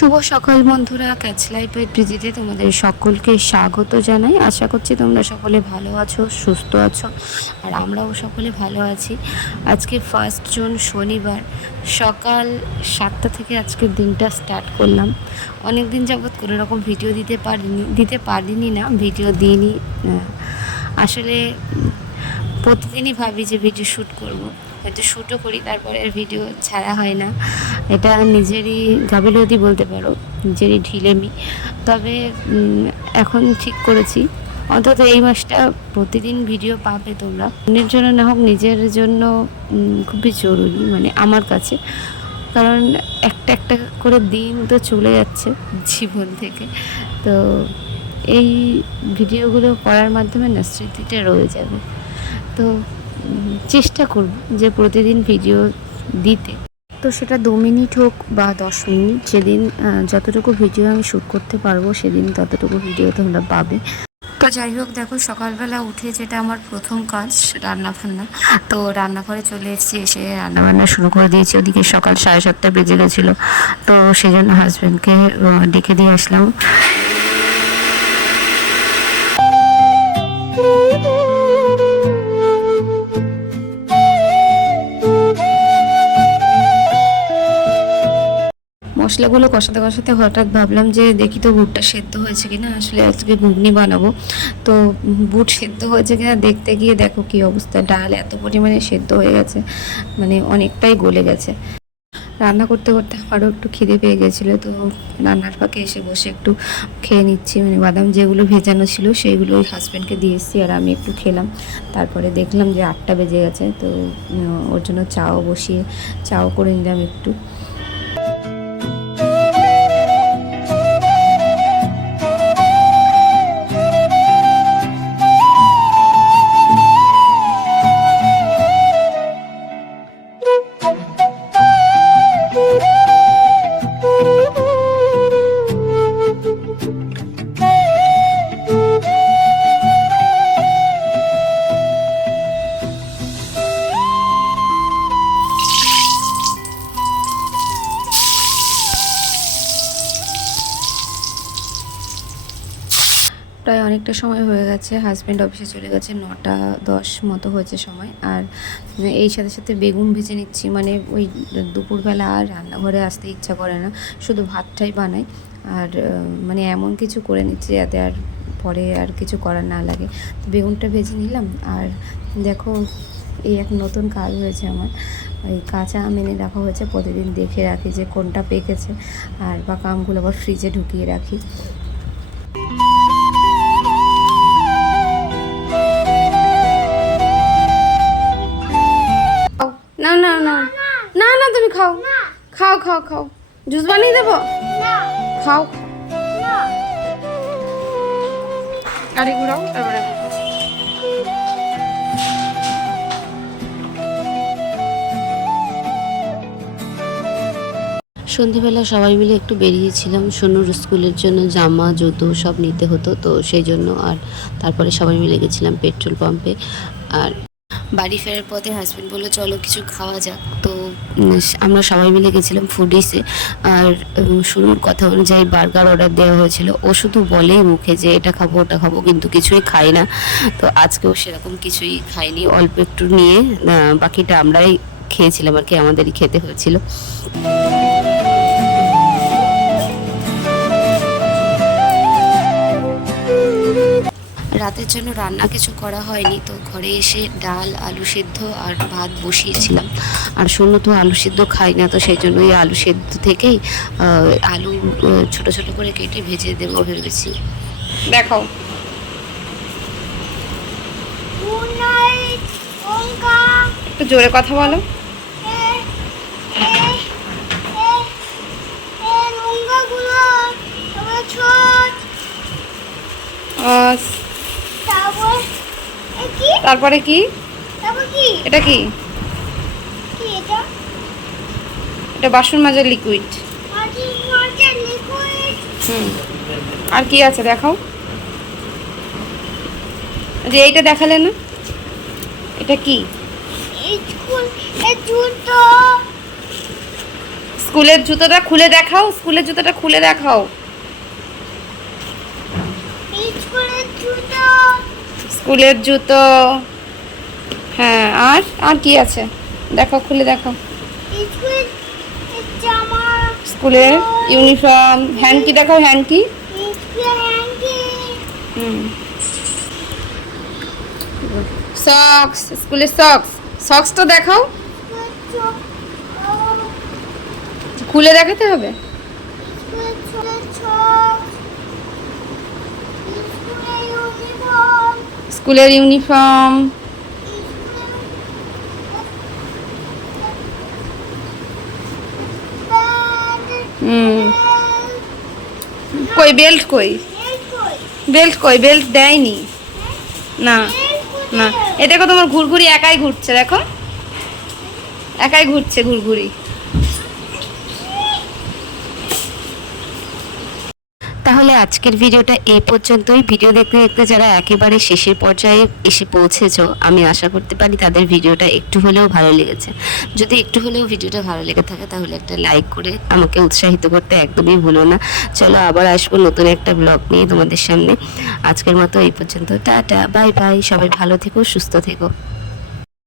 শুভ সকাল বন্ধুরা ক্যাচ লাইফের প্রীতিতে তোমাদের সকলকে স্বাগত জানাই। আশা করছি তোমরা সকলে ভালো আছো, সুস্থ আছো, আর আমরাও সকলে ভালো আছি। আজকে ফার্স্ট জুন শনিবার, সকাল সাতটা থেকে আজকের দিনটা স্টার্ট করলাম। অনেক দিন যাবৎ কোনো রকম ভিডিও দিতে পারিনি দিতে পারিনি না ভিডিও দিইনি। আসলে প্রতিদিনই ভাবি যে ভিডিও শ্যুট করব। হয়তো শ্যুটও করি, তারপরে ভিডিও ছাড়া হয় না। এটা নিজেরই গাফিলতি বলতে পারো, নিজেরই ঢিলেমি। তবে এখন ঠিক করেছি। অন্তত এই মাসটা প্রতিদিন ভিডিও পাবে তোমরা। অন্যের জন্য না হোক, নিজের জন্য খুবই জরুরি মানে আমার কাছে। কারণ একটা একটা করে দিন তো চলে যাচ্ছে জীবন থেকে। তো এই ভিডিওগুলো করার মাধ্যমে না, স্মৃতিটা রয়ে যাবে। তো চেষ্টা করব যে প্রতিদিন ভিডিও দিতে। তো সেটা দু মিনিট হোক বা দশ মিনিট আহ, যতটুকু ভিডিও আমি শ্যুট করতে পারব সেদিন ততটুকু ভিডিও তোমরা পাবে। তো যাই হোক দেখো সকালবেলা উঠে যেটা আমার প্রথম কাজ রান্না বান্না তো রান্নাঘরে চলে এসেছি এসে রান্না বান্না শুরু করে দিয়েছি। ওদিকে সকাল সাড়ে সাতটা বেজে গেছিল। তো সেই জন্য হাজব্যান্ডকে ডেকে দিয়ে আসলাম। মশলাগুলো কষাতে কষাতে হঠাৎ ভাবলাম যে দেখি তো বুটটা সেদ্ধ হয়েছে কিনা, আসলে আজকে ঘুগনি বানাবো। তো বুট সেদ্ধ হয়েছে কিনা দেখতে গিয়ে দেখো কি অবস্থা, ডাল এত পরিমাণে সেদ্ধ হয়ে গেছে মানে অনেকটাই গলে গেছে। রান্না করতে করতে আমারও একটু খিদে পেয়ে গেছিল, তো রান্নার ফাঁকে এসে বসে একটু খেয়ে নিচ্ছি মানে বাদাম যেগুলো ভেজানো ছিল সেইগুলো ওই হাজব্যান্ডকে দিয়ে এসেছি আর আমি একটু খেলাম। তারপরে দেখলাম যে আটটা বেজে গেছে, তো ওর জন্য চাও বসিয়ে, চাও করে নিলাম একটু। প্রায় অনেকটা সময় হয়ে গেছে হাজব্যান্ড অফিসে চলে গেছে, নটা দশ মতো হয়েছে সময়। আর এই সাথে সাথে বেগুন ভেজে নিচ্ছি মানে ওই দুপুরবেলা আর রান্নাঘরে আসতে ইচ্ছা করে না, শুধু ভাতটাই বানাই। আর মানে এমন কিছু করে নিচ্ছি যাতে আর পরে আর কিছু করার না লাগে। বেগুনটা ভেজে নিলাম, আর দেখো এই এক নতুন কাজ হয়েছে আমার। ওই কাঁচা আম এনে রাখা হয়েছে, প্রতিদিন দেখে রাখি যে কোনটা পেকেছে, আর বা আমগুলো আবার ফ্রিজে ঢুকিয়ে রাখি। খাও খাও। জুস বানিয়ে দেবো? খাও। গাড়ি ঘুরাও, তারপরে সন্ধেবেলা সবাই মিলে একটু বেরিয়েছিলাম। সোনুর স্কুলের জন্য জামা, জুতো সব নিতে হতো, তো সেই জন্য আর তারপরে সবাই মিলে গেছিলাম পেট্রোল পাম্পে। আর বাড়ি ফেরার পথে হাজব্যান্ড বলল চলো কিছু খাওয়া যাক। তো আমরা সবাই মিলে গেছিলাম ফুডিসে আর শুরুর কথা অনুযায়ী বার্গার অর্ডার দেওয়া হয়েছিল। ও শুধু বলেই মুখে যে এটা খাব ওটা খাব কিন্তু কিছুই খাই না। তো আজকেও সেরকম কিছুই খাইনি অল্প একটু নিয়ে বাকিটা আমরাই খেয়েছিলাম আর কি আমাদেরই খেতে হয়েছিল। রাতের জন্য রান্না কিছু করা হয়নি, তো ঘরে এসে ডাল, আলু সেদ্ধ আর ভাত বসিয়েছিলাম। আর শূন্য তো, আলু সেদ্ধ খাই না, তো সেই জন্য ওই আলু সেদ্ধ থেকেই আলু ছোট ছোট করে কেটে ভেজে দেবো ভেবেছি। দেখো। একটু জোরে কথা বলো। তারপরে কি? এটা কি? এটা? বাসন মাজার লিকুইড হুম। আর কি আছে দেখাও? যে এইটা দেখালে না? এটা কি? স্কুলের জুতোটা খুলে দেখাও স্কুলের জুতোটা খুলে দেখাও। স্কুলের জুতো। স্কুলের জুতো হ্যাঁ আর আর কি আছে? দেখো খুলে দেখো। স্কুলের ইউনিফর্ম হ্যান্ডকি দেখাও হ্যান্ডকি সক্স স্কুলের সক্স সক্সটা দেখাও। খুলে দেখাতে হবে স্কুলের ছোটের চোখ স্কুলের ইউনিফর্ম স্কুলের ইউনিফর্ম। কই, বেল্ট কই? বেল্ট কই? বেল্ট দেয়নি? না না। এ দেখো তোমার ঘুরঘুরি একাই ঘুরছে, দেখো। একাই ঘুরছে ঘুরঘুরি। তাহলে আজকের ভিডিওটা এই পর্যন্তই। ভিডিও দেখতে দেখতে যারা একেবারে শেষের পর্যায়ে এসে পৌঁছেছো, আমি আশা করতে পারি তাদের ভিডিওটা একটু হলেও ভালো লেগেছে। যদি একটু হলেও ভিডিওটা ভালো লেগে থাকে, তাহলে একটা লাইক করে আমাকে উৎসাহিত করতে একদমই ভুলো না। চলো আবার আসব নতুন একটা ব্লগ নিয়ে তোমাদের সামনে। আজকের মতো এই পর্যন্ত। Tata, bye bye. সবাই ভালো থেকো, সুস্থ থেকো।